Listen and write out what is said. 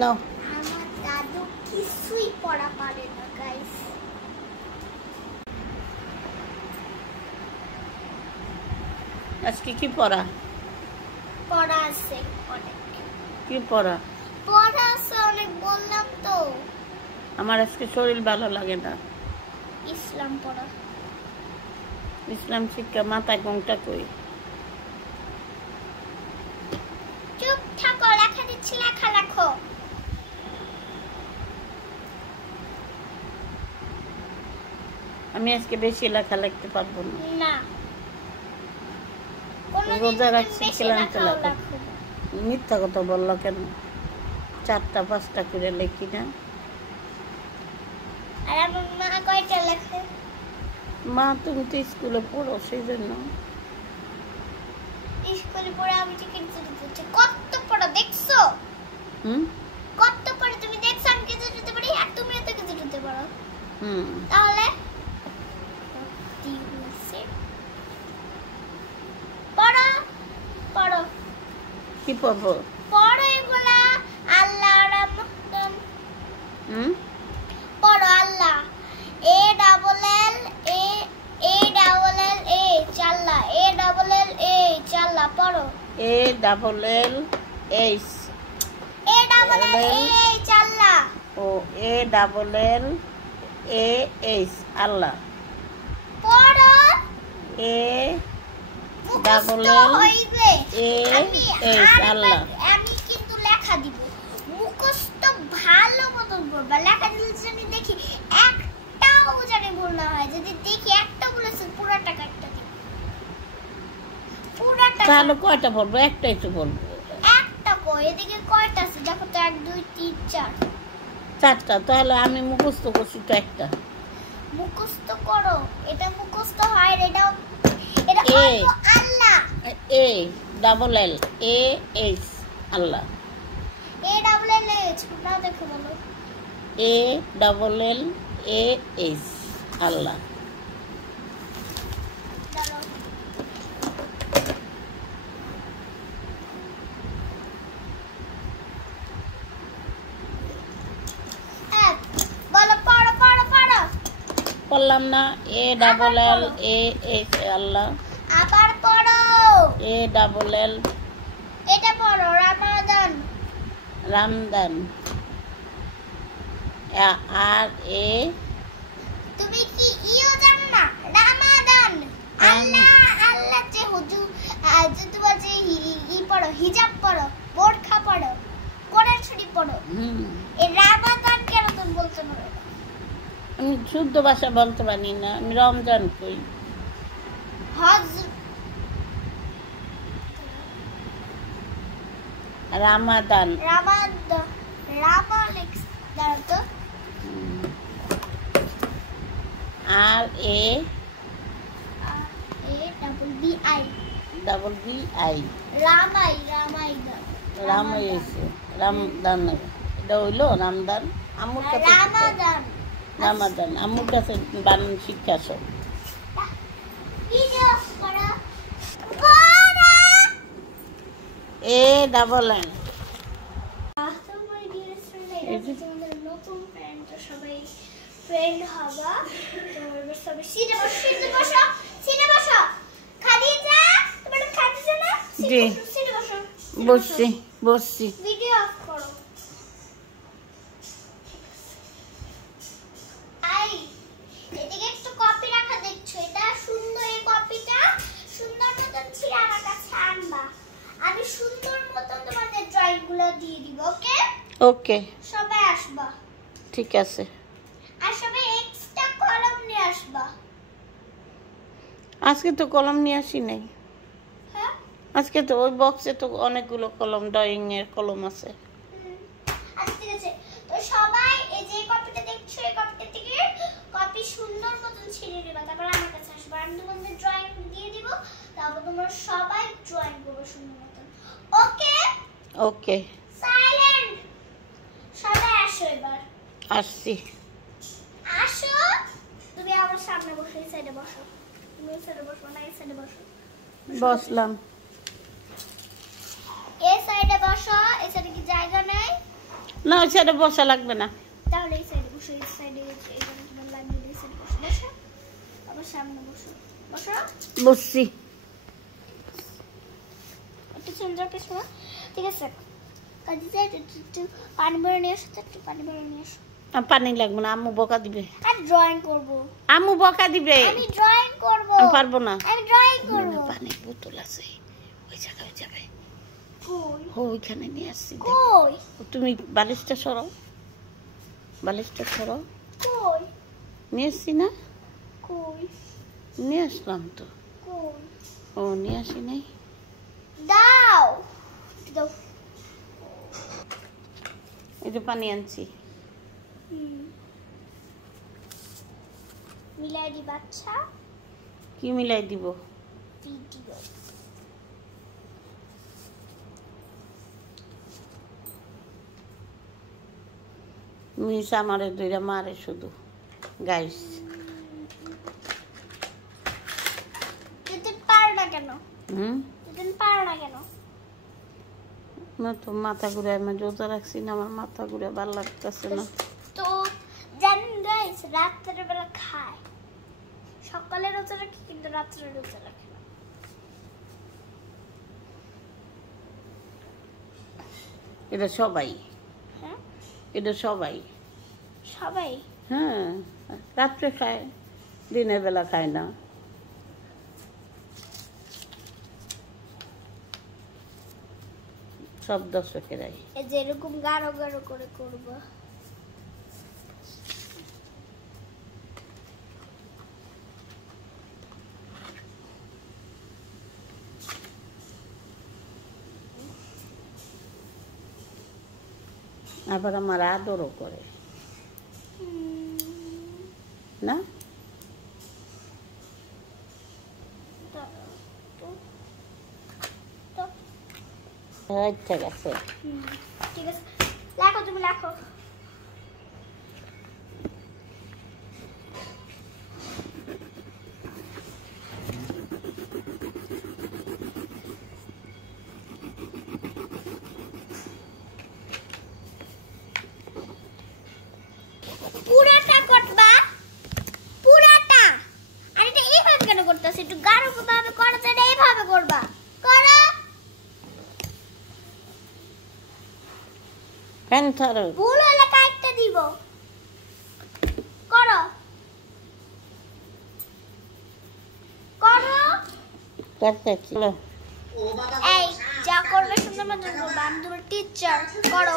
নাও। আমার দাদু কিছুই পড়া পারে না গাইস। আজকে কি পড়া? পড়া আছে অনেক। কি পড়া? পড়া আছে অনেক, বললাম তো। আমার আজকে শরীর ভালো লাগে না। ইসলাম পড়া। ইসলাম শিক্ষা মাথায় কোনটা কই? চুপ থাকো, লেখা দিচ্ছি, লেখা লেখো। আমি আজকে বেশি লেখা লিখতে পারবো না। না, রোজা রাখছি, ক্লান্ত লাগে। মিথ্যা কথা বললো কেন? 4টা 5টা করে লেখি না। আর আমার মা কয়টা লেখে? মা তুমি তো স্কুলে পড়ো, সেই জন্য। স্কুলে পড়ে আমি টিকিট দিতে কত পড়া দেখছো? কত পড়া তুমি দেখছো? আমি কিছু দিতে পারি আর তুমি এত কিছু দিতে পারো। তাহলে পড়ো পড়ো। কি পড়বো? পড়ো এগুলা। আল্লাহ রহমান। পড়ো আল্লাহ। A double L A, A double L A চাল্লা, এ ডাবল এল এ চাল্লা পড়ো। A double L H, A double L A চাল্লা। ও A double L A H Allah. পড়ো। A double L A H Allah. আমি কিন্তু লেখা দিব, মুখস্থ ভালো মতন পড়বা। লেখা দিলে জানি দেখি একটাও জানি ভুল না হয়। যদি দেখি একটা বলেছে পুরাটা কাটটা দিই, পুরাটা। তাহলে কয়টা পড়বো? একটাই তো পড়বো। একটা কই? এদিকে কয়টা আছে দেখো তো? 1 2 3 4। 4টা। তাহলে আমি মুখস্থ করছি তো একটা। মুখস্থ করো, এটা মুখস্থ হয়। এটা এটা A Allah. A double L A H Allah. A double L H না, দেখো বলো। A double L A H Allah. দাঁড়াও। বলো, পড়ো পড়ো পড়ো। পড়লাম না? A double L A H Allah. আবার পড়ো। এ ডাবল এল, এটা পড়ো রমাদান। রামদান। আর এ, তুমি কি ইও জানো না? রামাদান। আল্লাহ আল্লাহ যে হুজুর যে তোমার যে ই পড়ো, হিজাব পড়ো, বোরখা পড়ো, কোরআন শরীফ পড়ো। এই রামাদান কেন তুমি বলছো না? আমি শুদ্ধ ভাষা বলতে পারি না। আমি রমজান কই। হজ রামাদান। রামাদান। রামালিক্স দাঁড়াও তো। আর A A double B I, double B I. রামাই রামাই রামাই হয়েছে রামদান। এটা হইলো রামদান। আম্মুর কাছে রামাদান। রামাদান আম্মুর কাছে বানান শিক্ষা সব। ভিডিও করো। এ ডাবল এন। তোমার ডিয়ার ফ্রেন্ড, তোমাদের নতুন ফ্রেন্ড, তো সবাই ফ্রেন্ড হবা। তোমরা সবাই সিটে বসো, সিটে বসো, সিটে বসো। খাদিজা, তোমরা খাদিজা না? জি, সিটে বসো। বসছি বসছি। ভিডিও অফ করো। আই এদিকে একটু কপি রাখা দেখছো? এটা সুন্দর, এই কপিটা সুন্দর মতন ছিল আমার কাছে আনবা। আমি সুন্দর মতন তোমাদের ড্রয়িং গুলো দিয়ে দিব। ওকে ওকে, সবাই আসবা। ঠিক আছে। আর সবাই এক্সট্রা কলম নিয়ে আসবা। আজকে তো কলম নিয়ে আসি নাই। হ্যাঁ, আজকে তো ওই বক্সে তো অনেকগুলো কলম, ড্রয়িং এর কলম আছে। আচ্ছা ঠিক আছে। তো সবাই এই যে কপিটা দেখছো, এই কপিটা থেকে কপি সুন্দর মতন ছিঁড়ে নেবা। তারপর আমার কাছে আসবা, আমি তোমাদের ড্রয়িং দিয়ে দিব। তারপর তোমরা সবাই ড্রয়িং করবে সুন্দর মতন। ওকে ওকে, সাইলেন্ট। সবাই আসো এবার। আসছি। আসো। তুমি আমার সামনে বসো, এই সাইডে বসো। তুমি এই সাইডে বসো না, এই সাইডে বসো। বসলাম। এই সাইডে বসো। এই সাইডে কি জায়গা নেই? না ওই সাইডে বসা লাগবে না। তাহলে এই সাইডে বসো, এই সাইডে এইখানে তোমার লাগবে, এই সাইডে বসো। বসো, আবার সামনে বসো। বসো, বসছি। একটু সুন্দর কিছু না, ঠিক আছে। কাজে যাই, একটু পানি ভরে নিয়ে আসো, একটু পানি ভরে নিয়ে আসো। পানি লাগবে না, আম্মু বকা দিবে। আর ড্রয়িং করব। আম্মু বকা দিবে। আমি ড্রয়িং করব। আমি পারবো না। আমি ড্রয়িং করব। পানির বোতল আছে ওই জায়গায় যাবে। কই? ওইখানে নিয়ে আসছি। কই? তুমি বালিশটা সরাও, বালিশটা সরাও। কই? নিয়ে আসছি না? কই? নিয়ে আসলাম তো। কই? ও নিয়ে আসি নাই। দাও দাও। এই যে পানি আনছি। মিলাই দি বাচ্চা। কি মিলাই দিব? ভিডিও। মিস আমারে দুইটা মারে শুধু। গাইস তুই পার না কেন? তুই পার না কেন? না তো মাথা ঘুরে আমি জোতা রাখছি না, আমার মাথা ঘুরে ভালো লাগতেছে না। তো জানেন গাইস, রাত্রের বেলা খায়, সকালে রোজা রাখে কিন্তু রাত্রে রোজা রাখে না। এটা সবাই, হ্যাঁ এটা সবাই। সবাই? হ্যাঁ, রাত্রে খায়, দিনের বেলা খায় না। সব দর্শকেরাই। এই যে এরকম গাঢ় গাঢ় করে করবো। আবার আমার আদরও করে না। ঠিক আছে, ঠিক আছে, লেখো তুমি লেখো। পুরাটা করবা, পুরাটা। আর এটা এইভাবে কেন করতেছ? একটু গাঢ় ভাবে করো, এটা এইভাবে করবা। করো। ভুল হলে কাটতে দিব। করো করো। এই যা করবে সুন্দর মতো করবা, আমি তোমার টিচার। করো।